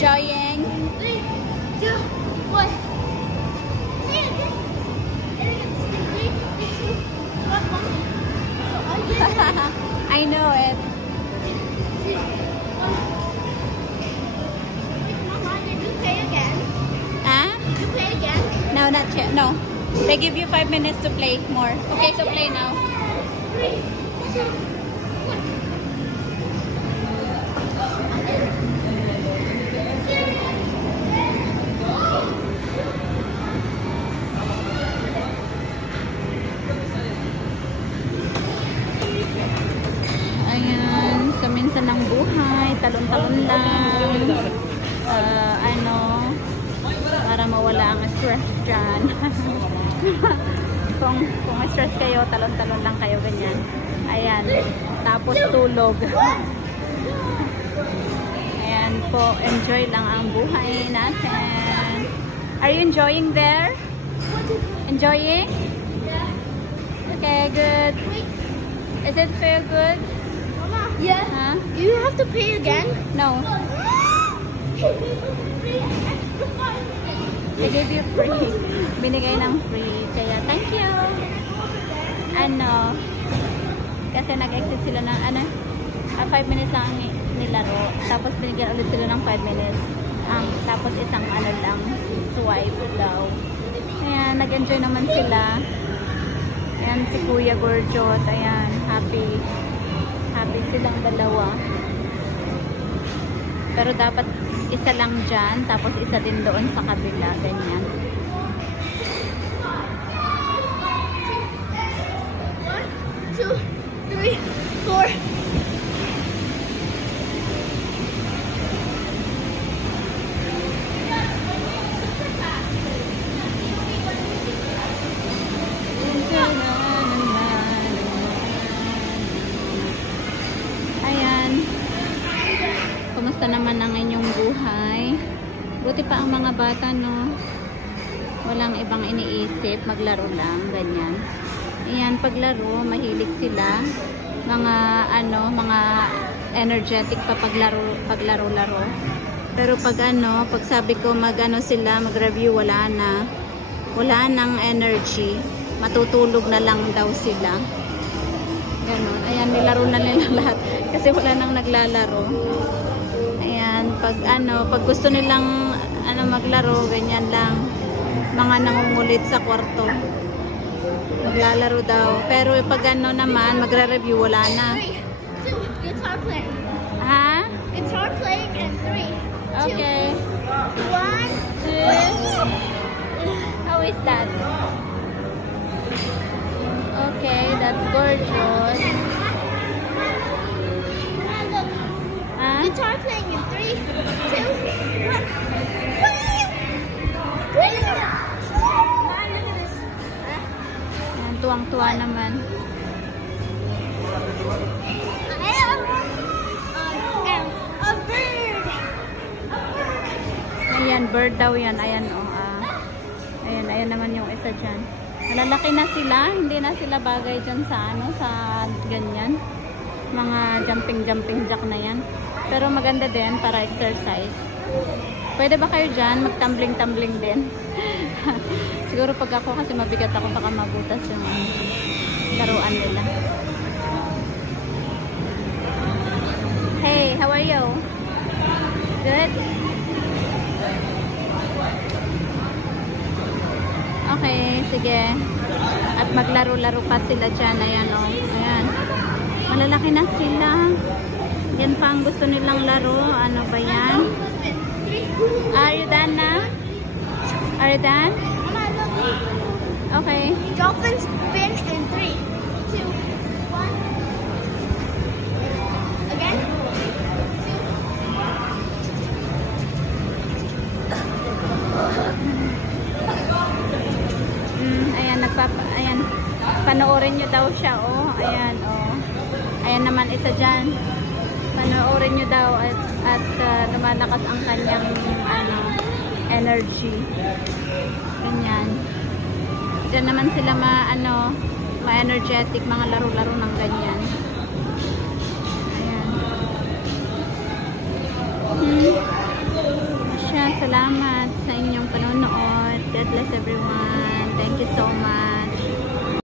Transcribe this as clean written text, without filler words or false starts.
enjoying? 3, 2, 1. I know it. Mama, did you play again? Huh? Did you play again? No, not yet. No. They give you 5 minutes to play more. Okay, so play now. 3, 2, 1. Ayan, so minsan ng buhay, talon-talon lang. Ano, para mawala ang stress dyan. kung stress kayo, talon-talon lang kayo, ganyan. Ayan, tapos tulog. Ayan po, enjoy lang ang buhay natin. Are you enjoying there? Enjoying? Okay, good. Is it feel good? Mama, yeah. Huh? You have to pay again? No. They give you free. Binigay ng free. Kaya, thank you. Ano, kasi nag-exit sila ng, 5 minutes lang ang nilaro. Tapos binigyan ulit sila ng 5 minutes. Tapos isang lang, swipe daw. Ayan, nag-enjoy naman sila. Ayan, si Kuya Gorjot. Ayan, happy. Happy silang dalawa. Pero dapat isa lang dyan, tapos isa din doon sa kabila. Ganyan. 1, 2, 3, 4. Ayan. Kumusta naman ang inyong buhay? Buti pa ang mga bata, no? Walang ibang iniisip, maglaro lang, ganyan. Ayan, paglaro, mahilig sila. Mga, mga energetic pa paglaro-laro. Pero pag pag sabi ko sila, mag-review, wala na. Wala nang energy. Matutulog na lang daw sila. Ganon. Ayan, nilaro na nila lahat. Kasi wala nang naglalaro. Ayan, pag gusto nilang maglaro, ganyan lang. Mga nangungulit sa kwarto. Maglalaro daw. Pero pag naman, magre-review, wala na. 3, 2, guitar playing. Ha? Guitar playing and 3, 2, Okay. 1. 2. How is that? Okay, that's gorgeous. Huh? Guitar playing in 3, 2, 1. Ayan, tuwang-tuwa naman. I am a bird. Ayan, bird daw yan. Ayan, ayan naman yung isa dyan. Malalaki na sila. Hindi na sila bagay dyan sa sa ganyan. Mga jumping jack na yan. Pero maganda din para exercise. Pwede ba kayo dyan? Mag-tumbling din. Siguro pag ako kasi mabigat ako, baka mabutas yung laruan nila. Hey, how are you? Good? Okay, sige. At maglaro-laro pa sila dyan. Ayan, ayan. Malalaki na sila. Yan pa ang gusto nilang laro. Ano ba yan? Are you done na? Are you done? Okay. Dolphin spin in 3, 2, 1. Again. Ayan. Panoorin nyo daw siya, Ayan, Ayan naman isa dyan. Panoorin nyo daw at lumalakas ang kanyang energy. Ganyan. Diyan naman sila ma-energetic, mga laro-laro ng ganyan. Ayan. everyone. Thank you so much.